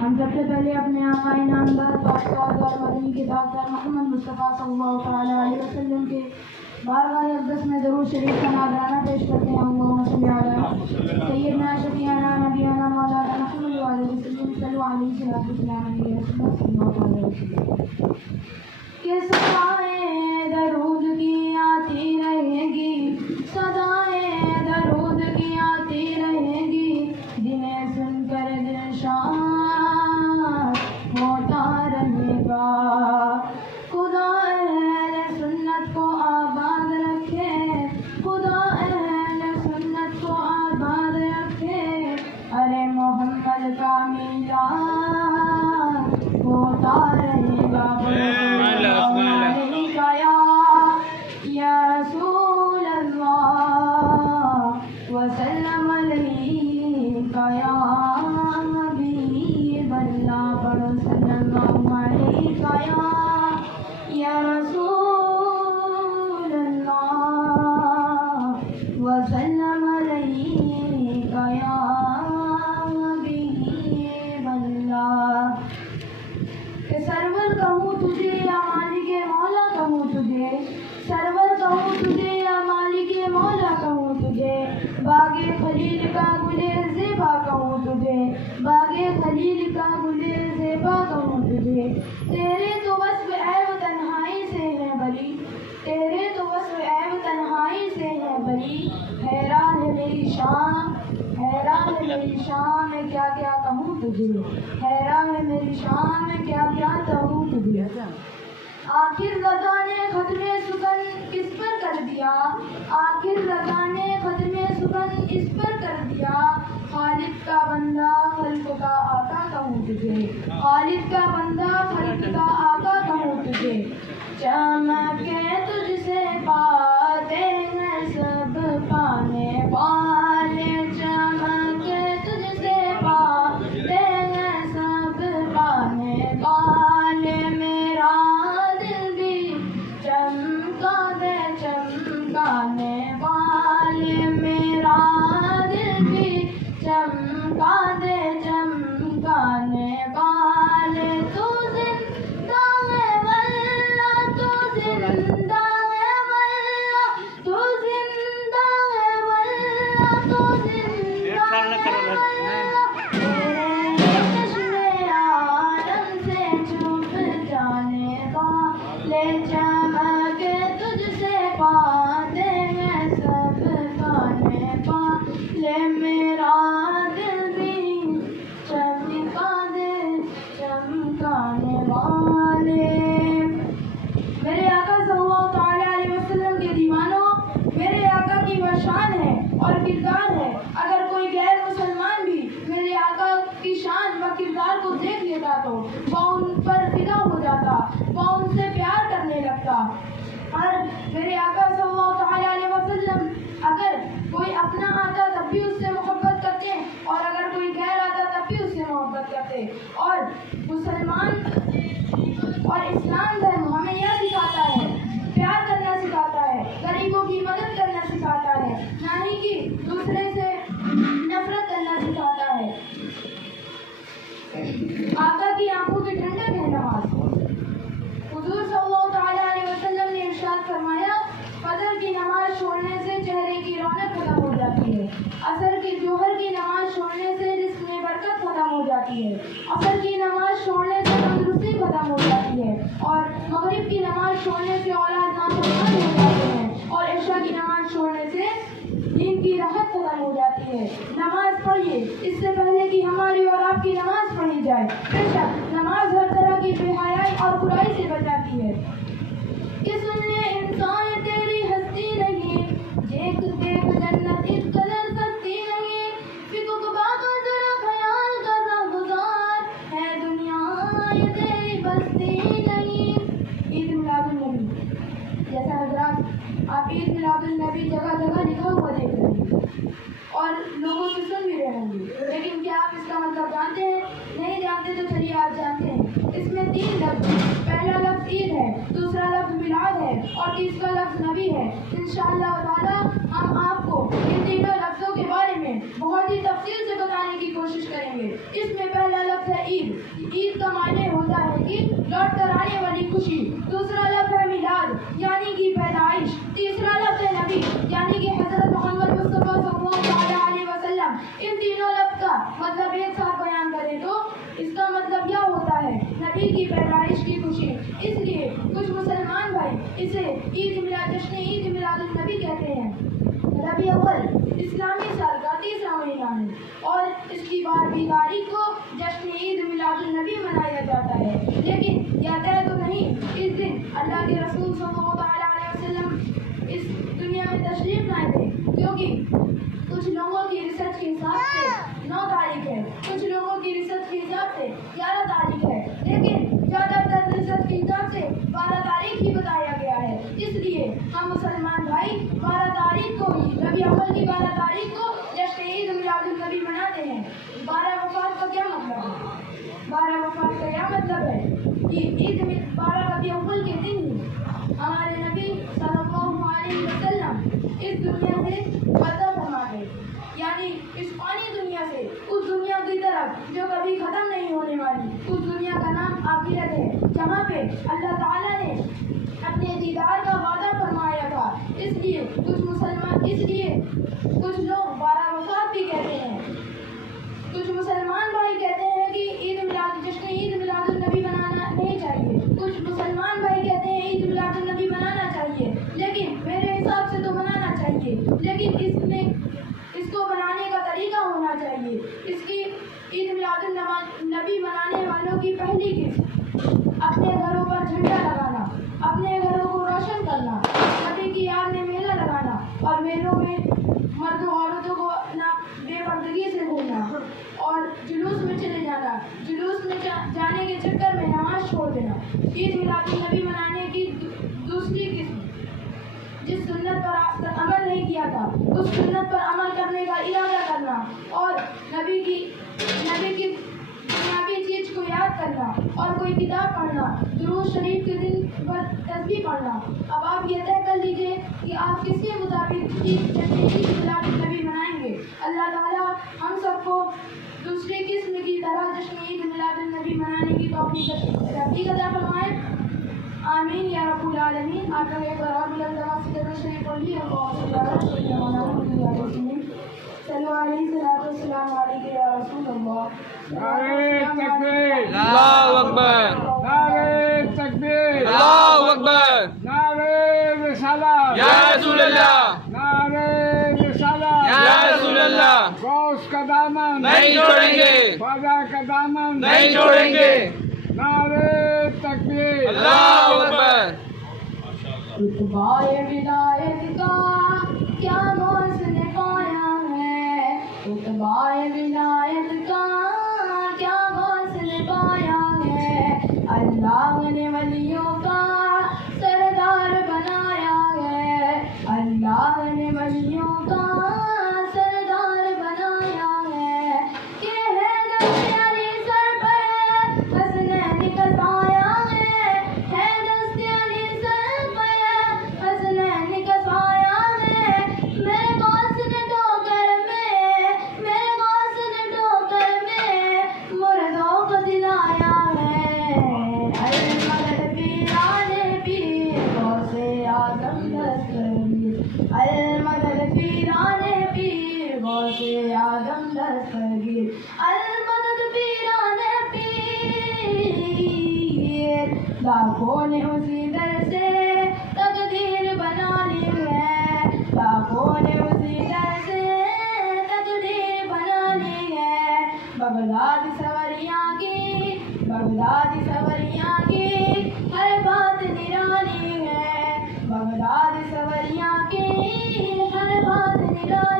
ہم سب سے پہلے اپنے آقا نامدار پاک اور مدنی کتاب پر محمد مصطفیٰ صلی اللہ تعالیٰ علیہ وسلم کے بارگاہ اقدس میں درود شریف کا نذرانہ پیش کرتے ہیں۔ اللہم صلی علی سیدنا شفیعنا نبینا مولانا محمد وعلیہ وسلم صلی علیہ وسلم۔ کہ صدائیں درود کی آتی رہے گی، صدائیں درود کی آتی رہے گی، جنہیں سن کر دل شاد ہوتا رہے گا۔ خدا اہل سنت کو آباد رکھے، خدا اہل سنت کو آباد رکھے، ارے محمد کا میلاد ہوتا رہے گا۔ یا رسول اللہ وسلم علیک یا حبیب اللہ، پڑھو صلی اللہ علیک یا رسول اللہ وسلم علیک یا حبیب اللہ۔ کہ سرور کہوں تجھے یا مالک مولا کہوں تجھے، سرور کہوں تجھے یا مالک مولا کہوں تجھے، باغ خلیل کا گلے زیبا کہوں تجھے، باغ خلیل کا گلے زیبا کہوں تجھے۔ تیرے تو وصف عیب تنہائی سے ہے بری، تیرے تو وصف عیب تنہائی سے ہے بری، حیران ہے میری شان، حیران ہے میری شان میں کیا کیا کہوں تجھے، حیران ہے میری شان میں کیا کیا کہوں تجھے۔ آخر رضا نے ختم سکن کس پر کر دیا، آخر رضا نے ختم سکن اس پر کر دیا، خالق کا بندہ خلق کا آقا کہوں تجھے، خالق کا بندہ خلق کا آقا کہوں تجھے۔ چمکے تجھ سے پاتے ہیں سب پانے والے، چمکے تجھ سے پاتے ہیں سب پانے والے، میرا دل بھی چمکا دے چمکانے والے، میرا دل بھی چمکا دے چمکانے والے۔ تو زندہ ہے واللہ، تو زندہ ہے واللہ، تو زندہ ہے واللہ، تو زندہ ہے واللہ، تیرے چشمے عالم سے چھپ جانے والے، چمکے تجھ سے پاتے ہیں سب پانے والے، میرا دل بھی چمکا دے چمکانے والے۔ میرے آقا صلی اللہ تعالیٰ علیہ وسلم کے دیوانوں، میرے آقا کی وہ شان ہے اور کردار ہے، اگر کوئی غیر مسلمان بھی میرے آقا کی شان و کردار کو دیکھ لیتا تو وہ ان پر فدا ہو جاتا، وہ ان سے پیار کرنے لگتا۔ اور میرے آقا صلی اللہ تعالیٰ علیہ وسلم اگر کوئی اپنا آتا تب بھی اس سے محبت کرتے، اور اگر کوئی غیر آتا تب بھی اس سے محبت کرتے۔ اور مسلمان اور اسلام دھرم ہمیں یہ سکھاتا ہے، پیار کرنا سکھاتا ہے، غریبوں کی مدد کرنا سکھاتا ہے، نہ ہی کہ دوسرے سے نفرت کرنا سکھاتا ہے۔ آقا کی آنکھوں کی ٹھنڈک ہے نماز۔ حضور صلی اللہ تعالیٰ علیہ وسلم نے ارشاد فرمایا، فجر کی نماز چھوڑنے سے چہرے کی رونق ختم ہو جاتی ہے، عصر کی جوہر کی نماز چھوڑنے سے رزق میں برکت ختم ہو جاتی ہے، عصر کی نماز چھوڑنے سے تندرستی ختم ہو جاتی ہے، اور مغرب کی نماز چھوڑنے سے اولاد نافرمان ہو جاتے ہیں، اور عشاء کی نماز چھوڑنے سے دین کی راحت ختم ہو جاتی ہے۔ نماز پڑھیے اس سے پہلے کہ ہماری اور آپ کی نماز پڑھی جائے۔ بے شک نماز ہر طرح کی بے حیائی اور برائی سے بچاتی ہے۔ کہ سن لے انسان تیری ہستی نہیں، دیکھ دیکھ جنت اس قدر سستی نہیں، فکر کو باتوں ذرا خیال کرنا گزار، ہے دنیا یہ تیری بستی نہیں۔ عید میلاد النبی، جیسا حضرات آپ عید میلاد النبی جگہ جگہ لکھا ہوا دیکھ رہے ہیں اور لوگوں سے سن بھی رہے ہوں گے، لیکن کیا آپ اس کا مطلب جانتے ہیں؟ نہیں جانتے تو چلیے آپ جانتے ہیں۔ اس میں 3 لفظ، پہلا لفظ عید ہے، دوسرا لفظ میلاد ہے، اور تیسرا لفظ نبی ہے۔ انشاءاللہ تعالی ہم آپ کو ان تینوں لفظوں کے بارے میں بہت ہی تفصیل سے بتانے کی کوشش کریں گے۔ اس میں پہلا لفظ ہے عید. عید کا معنی ہوتا ہے کہ لوٹ کر آنے والی خوشی. دوسرا لفظ ہے میلاد یعنی کہ پیدائش. تیسرا لفظ ہے نبی یعنی کہ حضرت محمد مصطفیٰ صلی اللہ علیہ وسلم. ان تینوں لفظ کا مطلب ایک ساتھ بیان کریں تو اس کا مطلب یہ ہوتا ہے نبی کی پیدائش کی خوشی. اس لیے کچھ مسلمان بھائی اسے جشن عید میلاد النبی کہتے ہیں. ربیع اول اسلامی سال کا تیسرا مہینہ ہے اور اس کی 12ویں تاریخ کو جشن عید میلاد النبی منایا جاتا ہے. لیکن یہ طے تو نہیں اس دن اللہ کے رسول صلی اللہ علیہ وسلم اس دنیا میں تشریف لائے تھے، کیونکہ کچھ لوگوں کی ریسرچ کے حساب سے 9 تاریخ ہے، کچھ لوگوں کی ریسرچ کے حساب سے 11 تاریخ ہے، لیکن زیادہ تر ریسرچ کے حساب سے 12 تاریخ ہی بتایا گیا ہے. اس لیے ہم مسلمان بھائی 12 تاریخ کو ہی ربیع اول کی 12 تاریخ کو جشن عید میلاد النبی مناتے ہیں. 12 وفات کا کیا مطلب ہے؟ 12 وفات کا کیا مطلب ہے کہ عید 12 ربیع اول کے دن ہی ہمارے نبی صلی اللہ علیہ وسلم اس دنیا سے وفات فرما گئے. یعنی اس فانی دنیا سے اس دنیا کی طرف جو کبھی ختم نہیں ہونے والی، اس دنیا کا نام آخرت ہے، جہاں پہ اللہ تعالیٰ نے اپنے دیدار کا وعدہ فرمایا تھا. اس لیے کچھ لوگ 12 وفات بھی کہتے ہیں. کچھ مسلمان بھائی کہتے ہیں کہ جشن عید میلاد النبی منانا نہیں چاہیے. کچھ مسلمان بھائی کہتے ہیں عید میلاد النبی منانا چاہیے، لیکن میرے حساب سے تو منانا چاہیے، لیکن اس کو بنانے کا طریقہ ہونا چاہیے. اس کی عید میلاد النبی منانے والوں کی پہلی قسم اپنے گھروں پر جھنڈا لگانا، اپنے گھروں کو روشن کرنا، نبی کی یاد میں میلہ لگانا اور میلوں میں مرد و عورتوں کو بے پردگی سے گھومنا اور جلوس میں چلے جانا، جلوس میں جانے کے چکر میں نماز چھوڑ دینا. عید میلاد النبی منانے کی دوسری قسم جس سنت پر آج تک عمل نہیں کیا تھا اس سنت پر عمل کرنے کا ارادہ کرنا اور نبی کی بنیادی چیز کو یاد کرنا اور کوئی کتاب پڑھنا، درود شریف کے دن پر تسبیح پڑھنا. اب آپ یہ طے کر لیجیے کہ آپ کس کے مطابق عید میلاد النبی منائیں گے. اللہ تعالیٰ ہم سب کو دوسری قسم کی طرح جشن عید میلاد النبی منانے کی توفیق عطا فرمائے. آمین یا رب العالمین. آپ لوگ ایک بار اور بلند آواز سے درود شریف پڑھ لیے. صلو علیہ الصلوۃ والسلام علیک یا رسول اللہ. نعرہ تکبیر، اللہ اکبر، نعرہ تکبیر، اللہ اکبر، نعرہ رسالت، یا رسول اللہ، نعرہ رسالت، یا رسول اللہ. غوث کا دامن نہیں چھوڑیں گے، خواجہ کا دامن نہیں چھوڑیں گے. نعرہ تکبیر، اللہ اکبر. رتبہ ولایت کا کیا غوث نے پایا ہے، رتبہ ولایت کا کیا غوث نے پایا ہے. اللہ نے ولیوں کا سردار بنایا ہے، اللہ نے ولیوں کا سردار بنایا ہے. کہ ہے دست علی سر پر حسنین کا سایہ ہے دست علی سر پر حسنین کا سایہ ہے. میرے غوث نے ٹھوکر میں مردوں کو دلایا ہے. المدد پیران پیر غوث اعظم دستگیر، المدد پیران پیر غوث اعظم دستگیر، المدد پیران پیر. لاکھوں نے اسی در سے تقدیر بنا لی ہے، لاکھوں نے اسی در سے تقدیر بنا لی ہے. بغداد سوریاں کی ہر بات نرالی ہے، بغداد سوریاں کی ہر بات نرالی